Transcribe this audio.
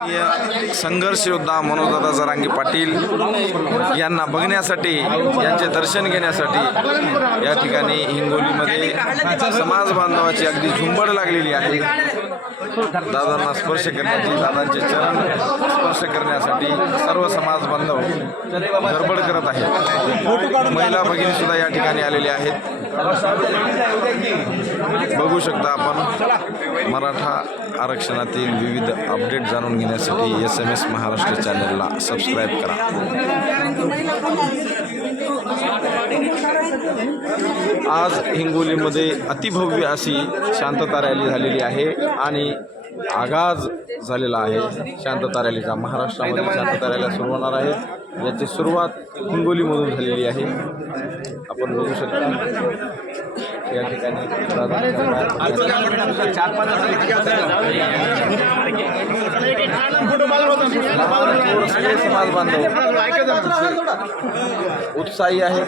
संघर्ष योद्धा मनोजदादा जरांगे पाटील यांना बघण्यासाठी, यांचे दर्शन घेण्यासाठी या ठिकाणी हिंगोलीमध्ये समाज बांधवाची अगदी झुंबड लागलेली आहे। दादांना स्पर्श करण्याची, दादांचे चरण स्पर्श करण्यासाठी सर्व समाज बांधव गडबड करत आहेत। महिला भगिनी सुद्धा या ठिकाणी आलेल्या आहेत। बघू शकता आपण। मराठा आरक्षणातील विविध अपडेट जाणून घेण्यासाठी SMS महाराष्ट्र चॅनलला सबस्क्राईब करा। आज हिंगोलीमध्ये अतिभव्य अशी शांतता रॅली झालेली आहे आणि आगाज झालेला आहे शांतता रॅलीचा। महाराष्ट्रामध्ये शांतता रॅल्या सुरू होणार आहेत। याची सुरुवात हिंगोलीमधून झालेली आहे। आपण बघू शकता या ठिकाणी समाज बांधव उत्साही आहेत।